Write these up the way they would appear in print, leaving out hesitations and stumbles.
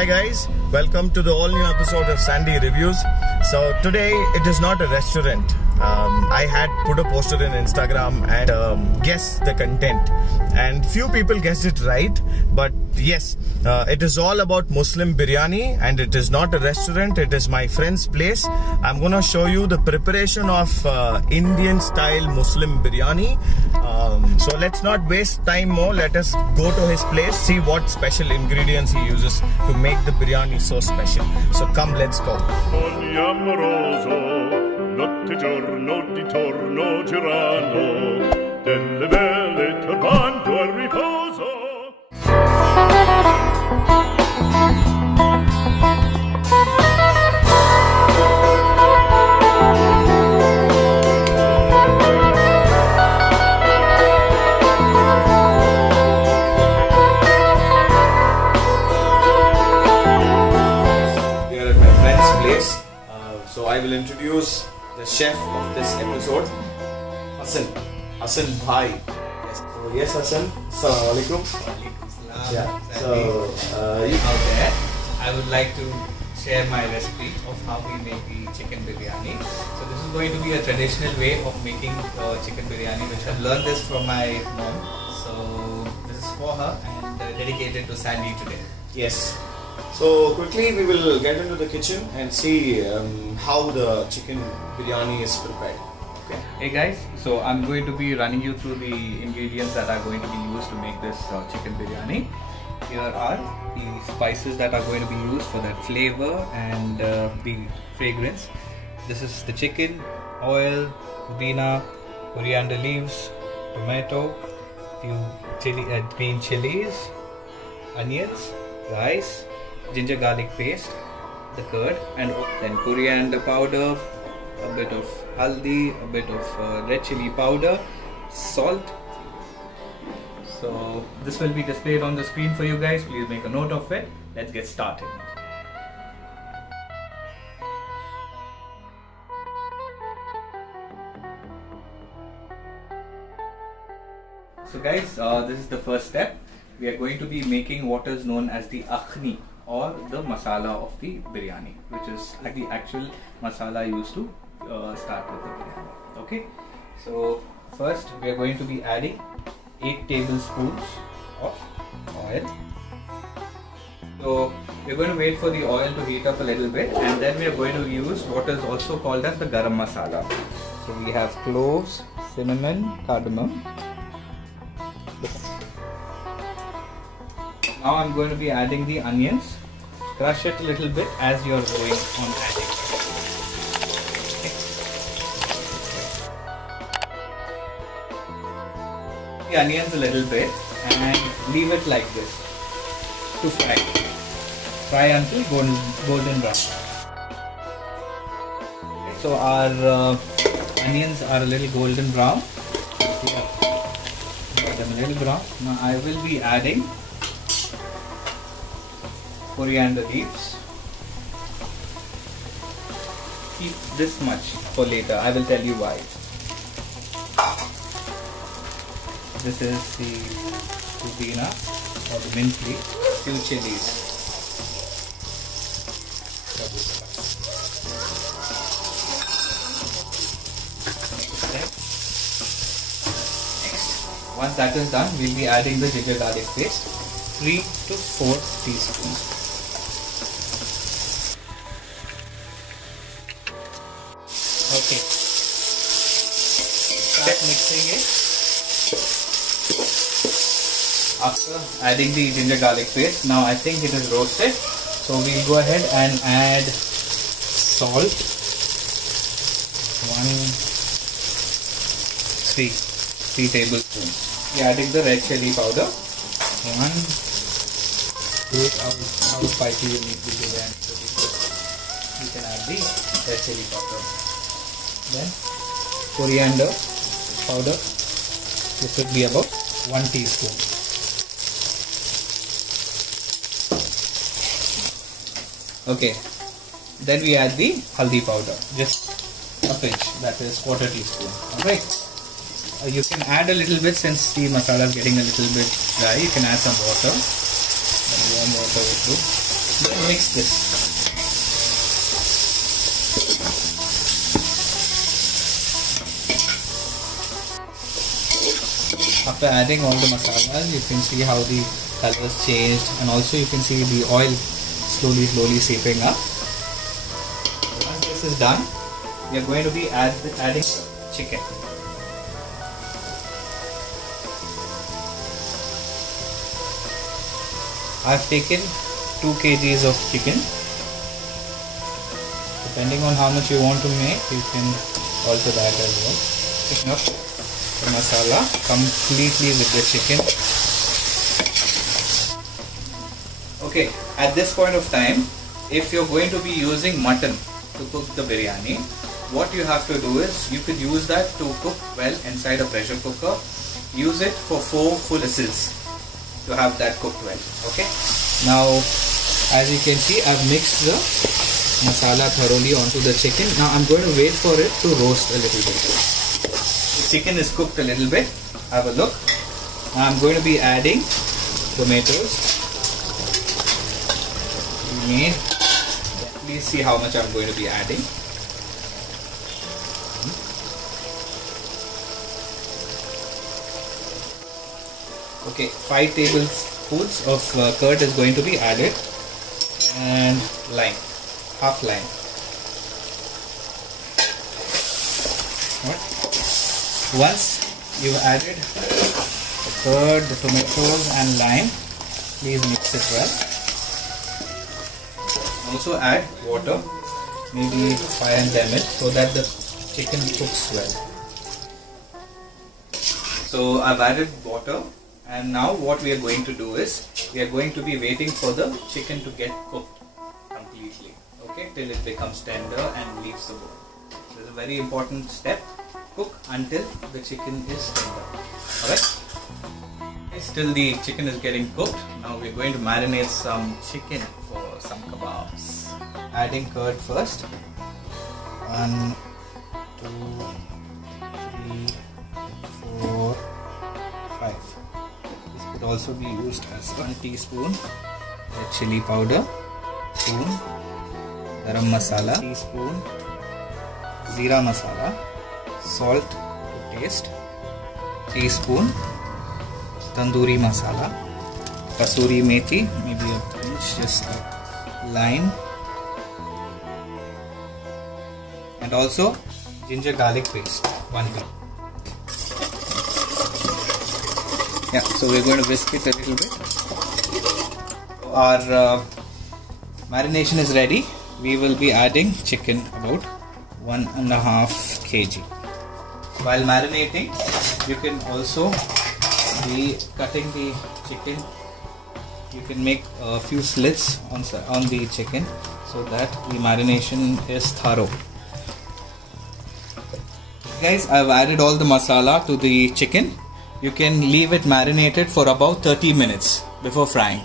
Hi guys, welcome to the all new episode of Sandy Reviews. So today it is not a restaurant. I had put a poster in Instagram and guessed the content, and few people guessed it right. But yes, it is all about Muslim biryani, and it is not a restaurant. It is my friend's place. I'm gonna show you the preparation of Indian style Muslim biryani. So let's not waste time more. Let us go to his place, see what special ingredients he uses to make the biryani so special. So come, let's go. Notte giorno di torno girano, delle vele turbando al riposo. We are at my friend's place, so I will introduce the chef of this episode, Hassan Bhai. Yes, Hassan. Assalamu alaikum. Yeah. So Out there, I would like to share my recipe of how we make the chicken biryani. So this is going to be a traditional way of making chicken biryani, which I've learned this from my mom. So this is for her and dedicated to Sandy today. yes. So quickly we will get into the kitchen and see how the chicken biryani is prepared. Okay. Hey guys, so I'm going to be running you through the ingredients that are going to be used to make this chicken biryani. Here are the spices that are going to be used for that flavor and the fragrance. This is the chicken, oil, pudina, coriander leaves, tomato, few green chilies, onions, rice, ginger garlic paste, the curd, and then coriander powder, a bit of haldi, a bit of red chili powder, salt. So this will be displayed on the screen for you guys. Please make a note of it. Let's get started. So guys, this is the first step. We are going to be making what is known as the akhni, or the masala of the biryani, which is like the actual masala used to start with the biryani. Okay, so first we are going to be adding 8 tablespoons of oil. So we're going to wait for the oil to heat up a little bit, and then we are going to use what is also called as the garam masala. So we have cloves, cinnamon, cardamom. Now I'm going to be adding the onions. Crush it a little bit as you're going on adding. Okay. The onions a little bit and leave it like this to fry. Fry until golden brown. Okay, so our onions are a little golden brown. Got them a little brown. Now I will be adding coriander leaves. Keep this much for later. I will tell you why. This is the pudina or the mint leaf. Few chilies. Next, once that is done, we'll be adding the ginger garlic paste. 3 to 4 teaspoons. Okay, start mixing it. After adding the ginger garlic paste, now I think it is roasted, so we'll go ahead and add salt, 3 tablespoons. We're adding the red chili powder, 1, 2, how spicy you need to do, and you can add the red chili powder. Then coriander powder, this would be about 1 teaspoon. Okay, then we add the haldi powder, just a pinch, that is 1/4 teaspoon. Alright, you can add a little bit since the masala is getting a little bit dry. You can add some water, warm water will do. Then mix this. After adding all the masalas, you can see how the colors changed, and also you can see the oil slowly seeping up. Once this is done, we are going to be adding chicken. I've taken 2 kgs of chicken. Depending on how much you want to make, you can alter that as well. Picking up the masala completely with the chicken. Okay, at this point of time, if you're going to be using mutton to cook the biryani, what you have to do is, you could use that to cook well inside a pressure cooker. Use it for 4 full whistles to have that cooked well. Okay, now as you can see, I've mixed the masala thoroughly onto the chicken. Now I'm going to wait for it to roast a little bit. The chicken is cooked a little bit. Have a look. Now I'm going to be adding tomatoes. Please see how much I'm going to be adding. Okay, 5 tablespoons of curd is going to be added, and lime, half lime. Right. Once you've added the curd, the tomatoes and lime, please mix it well. Also add water, maybe 500 ml, so that the chicken cooks well. So I've added water, and now what we are going to do is, we are going to be waiting for the chicken to get cooked completely, okay, till it becomes tender and leaves the bowl. This is a very important step. Cook until the chicken is tender. Alright? Still the chicken is getting cooked. Now we're going to marinate some chicken for some kebabs. Adding curd first. 1, 2, 3, 4, 5. This could also be used as 1 teaspoon red chili powder, spoon garam masala, teaspoon zira masala, salt to taste, teaspoon tandoori masala, kasuri methi, maybe a pinch, just like lime, and also ginger garlic paste, 1 cup. Yeah, so we're going to whisk it a little bit. Our marination is ready. We will be adding chicken, about 1.5 kg. While marinating, you can also be cutting the chicken. You can make a few slits on the chicken so that the marination is thorough. Guys, I've added all the masala to the chicken. You can leave it marinated for about 30 minutes before frying.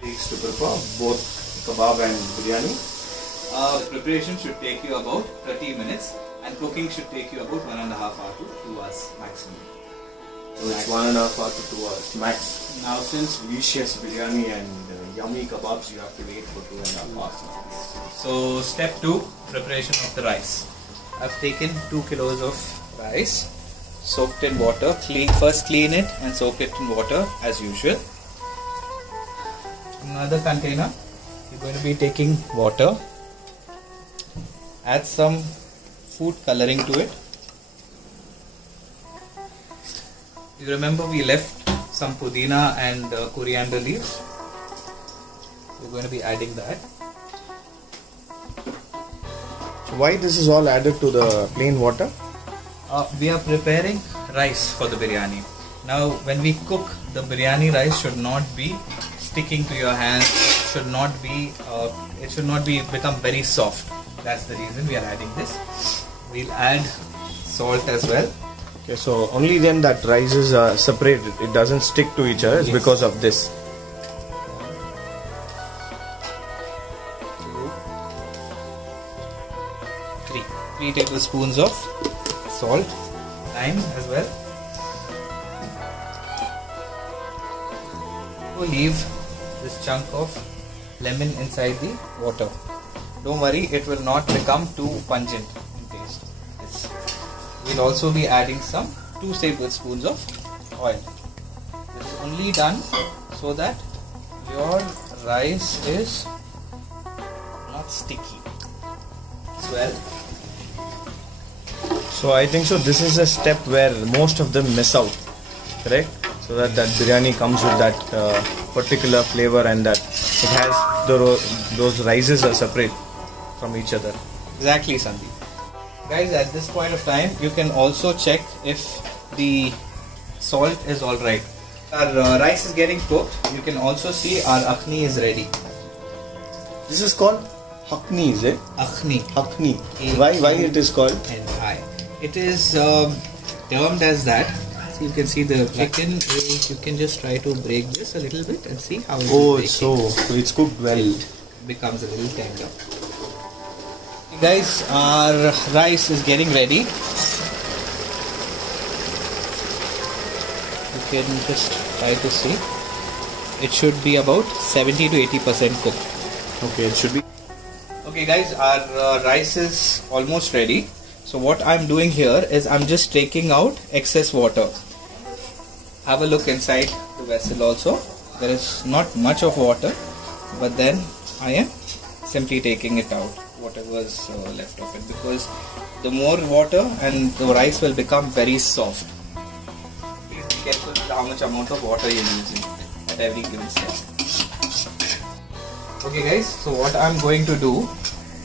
Takes to prepare both kebab and biryani? Preparation should take you about 30 minutes, and cooking should take you about 1.5 hours to 2 hours maximum. So it's 1.5 hours to 2 hours max. Now since Delicious biryani and yummy kebabs, you have to wait for 2.5 hours. So step 2, preparation of the rice. I've taken 2 kilos of rice, soaked in water. First clean it and soak it in water as usual. Another container, you're going to be taking water. Add some food coloring to it. You remember we left some pudina and coriander leaves. We're going to be adding that. So why this is all added to the plain water? We are preparing rice for the biryani. Now when we cook, the biryani rice should not be sticking to your hands. It should not be become very soft. That's the reason we are adding this. We'll add salt as well. Okay, so only then that rice is separated. It doesn't stick to each other. It's because of this. 3 tablespoons of salt, lime as well. We'll leave this chunk of lemon inside the water. Don't worry, it will not become too pungent in taste. We'll also be adding some 2 tablespoons of oil. This is only done so that your rice is not sticky as well. So I think so this is a step where most of them miss out, correct? So that biryani comes with that particular flavor, and that it has those rices are separate from each other. Exactly, Sandeep. Guys, at this point of time, you can also check if the salt is alright. Our rice is getting cooked. You can also see our akhni is ready. This is called hakhni, is it? Akhni. Hakhni. Why it is called? N-I. It is termed as that. So you can see the chicken is, you can just try to break this a little bit and see how it is so it's cooked well. It becomes a little tender. Guys, our rice is getting ready. You can just try to see. It should be about 70 to 80% cooked. Okay, it should be. Okay guys, our rice is almost ready. So what I'm doing here is I'm just taking out excess water. Have a look inside the vessel also. There is not much of water, but then I am simply taking it out, whatever is left of it, because the more water and the rice will become very soft. Please be careful with how much amount of water you're using at every given step. Okay guys, so what I'm going to do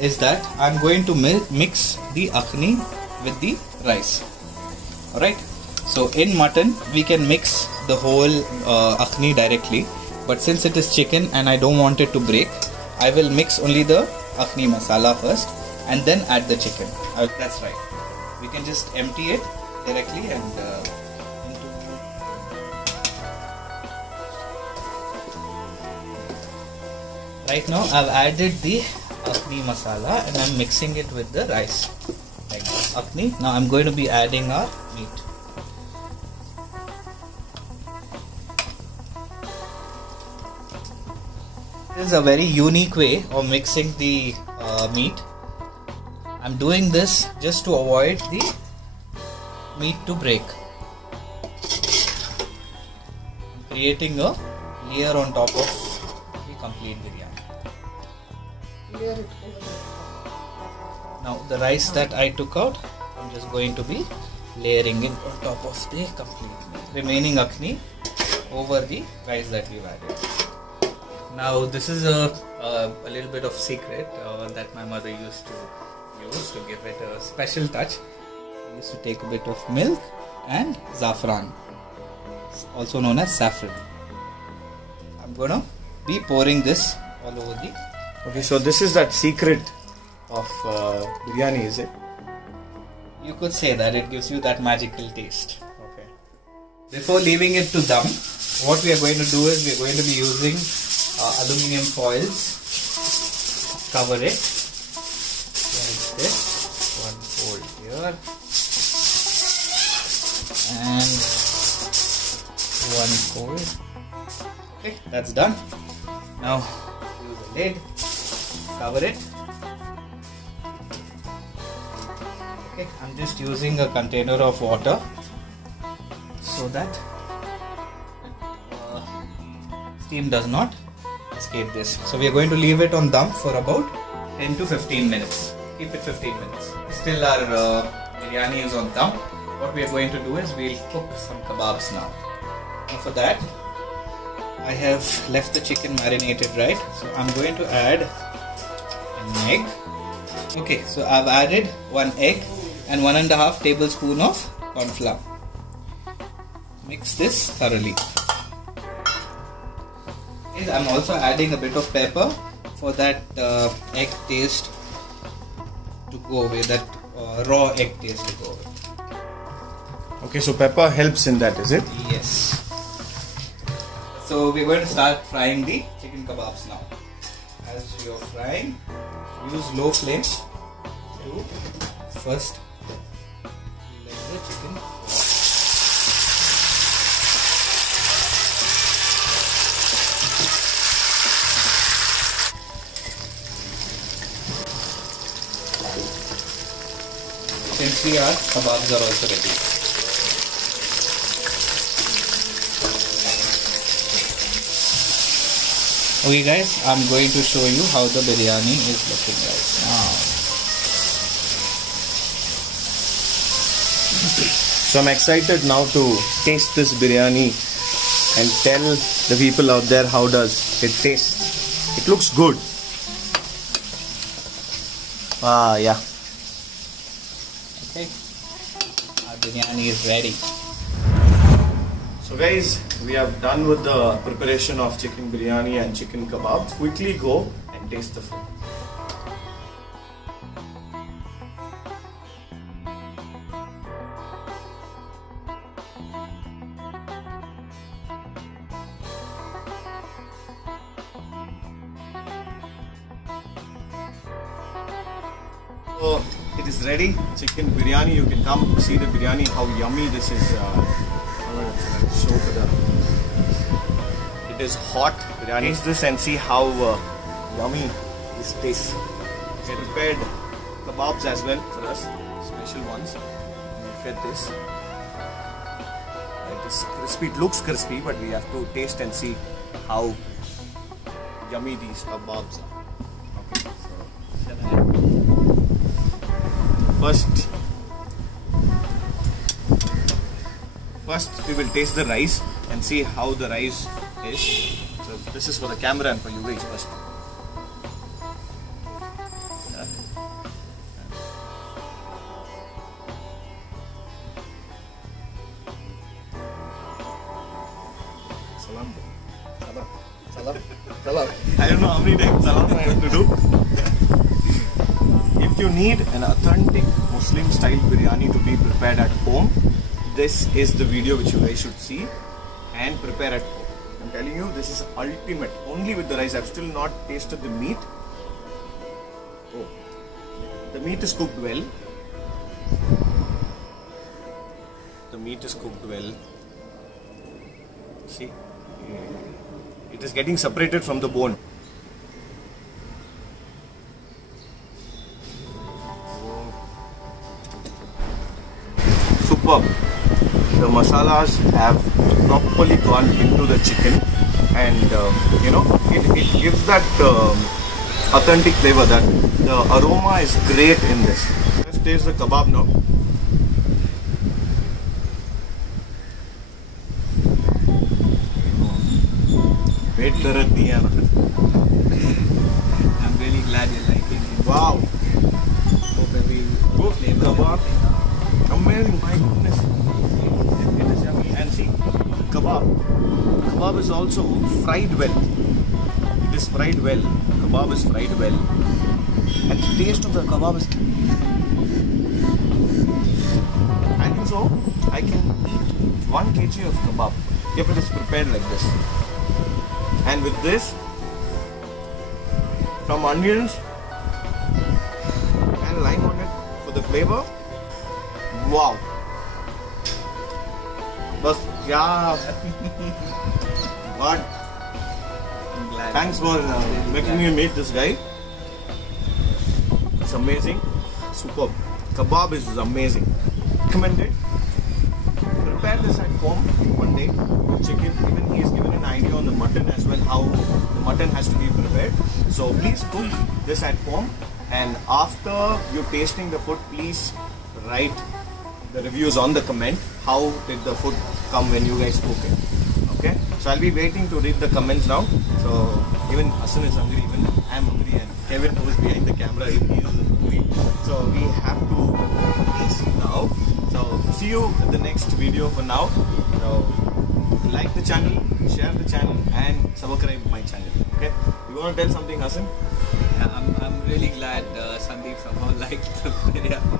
is that I'm going to mix the akhni with the rice. Alright, so in mutton we can mix the whole akhni directly, but since it is chicken and I don't want it to break, I will mix only the akhni masala first and then add the chicken. That's right. We can just empty it directly and right now I've added the akhni masala and I'm mixing it with the rice like this. Akhni. Now I'm going to be adding our meat. This is a very unique way of mixing the meat. I'm doing this just to avoid the meat to break. I'm creating a layer on top of the complete biryani. Now the rice that I took out, I'm just going to be layering it on top of the complete remaining akhni over the rice that we've added. Now this is a little bit of secret that my mother used to use to give it a special touch. I used to take a bit of milk and saffron, also known as saffron. I'm gonna be pouring this all over the. Okay, so this is that secret of biryani, is it? You could say that it gives you that magical taste. Okay. Before leaving it to dum, what we are going to do is we are going to be using aluminium foils. Cover it like this. One fold here and one fold. Okay, that's done. Now use a lid. Cover it. Okay, I'm just using a container of water so that steam does not escape this. So we are going to leave it on dum for about 10 to 15 minutes. Keep it 15 minutes. Still our biryani is on dum. What we are going to do is we'll cook some kebabs now. And for that, I have left the chicken marinated, right? So I'm going to add an egg. Okay, so I've added 1 egg and 1.5 tablespoon of corn flour. Mix this thoroughly. I'm also adding a bit of pepper for that egg taste to go away, that raw egg taste to go away. Okay, so pepper helps in that, is it? Yes. So we're going to start frying the chicken kebabs now. As you're frying, use low flame to first let the chicken fry. actually our kebabs are also ready. Okay guys, I'm going to show you how the biryani is looking right now. So I'm excited now to taste this biryani and tell the people out there how does it taste. It looks good. Yeah. Okay, our biryani is ready. So guys, we have done with the preparation of chicken biryani and chicken kebabs. Quickly go and taste the food. So it is ready, chicken biryani. You can come see the biryani, how yummy this is. Show to the. It is hot biryani. Taste this and see how yummy this tastes. We prepared kebabs as well for us, special ones. Look at this. It is crispy. It looks crispy, but we have to taste and see how yummy these kebabs are. Okay, so First we will taste the rice and see how the rice is. So this is for the camera and for you guys first. Salam. I don't know how many times salam I have to do. If you need an authentic Muslim style biryani to be prepared at home, this is the video which you guys should see and prepare at home. I'm telling you, this is ultimate. Only with the rice. I've still not tasted the meat. Oh, the meat is cooked well. The meat is cooked well. See, it is getting separated from the bone. Superb. The masalas have properly gone into the chicken, and you know, it gives that authentic flavor. That the aroma is great in this. Let's taste the kebab now. I'm really glad you're liking it. Wow. Hope every flavor. Kebab. Amazing, my goodness. It is yummy. And see, kebab is also fried well. It is fried well. Kebab is fried well. And the taste of the kebab is... I think so. I can eat 1 kg of kebab if it is prepared like this. And with this, some onions and lime on it for the flavor. Wow. But yeah. God. I'm glad. Thanks for making me meet this guy. It's amazing. Superb. Kebab is amazing. Recommended. Prepare this at home one day. Chicken. Even he has given an idea on the mutton as well, how the mutton has to be prepared. So please cook this at home. And after you're tasting the food, please write the reviews on the comment. How did the food come when you guys cook it? Okay, so I'll be waiting to read the comments now. So even Hassan is hungry, even I'm hungry, and Kevin, who is behind the camera, he is hungry. So we have to eat now. So see you in the next video for now. So like the channel, share the channel, and subscribe my channel. Okay, you want to tell something, Hassan? I'm really glad Sandeep somehow liked the biryani.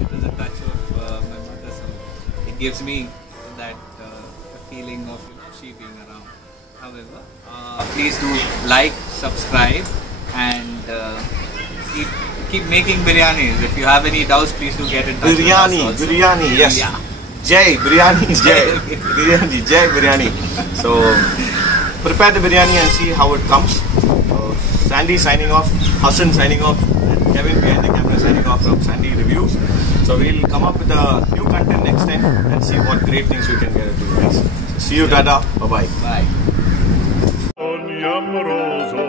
It was a touch of my mother, so it gives me that feeling of she being around. However, please do like, subscribe, and keep making biryanis. If you have any doubts, please do get in touch with us also. Biryani, yes. Yeah. Jai biryani, Jai biryani, Jai biryani. So prepare the biryani and see how it comes. Sandy signing off, Hassan signing off. Kevin behind the camera signing off from Sandy Reviews. So we'll come up with a new content next time and see what great things we can get into, guys. So see you, Tata. Bye-bye. Bye. Ogni amoroso,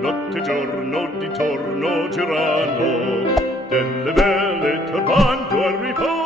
notte giorno di torno girano, delle vele turbando al riposo.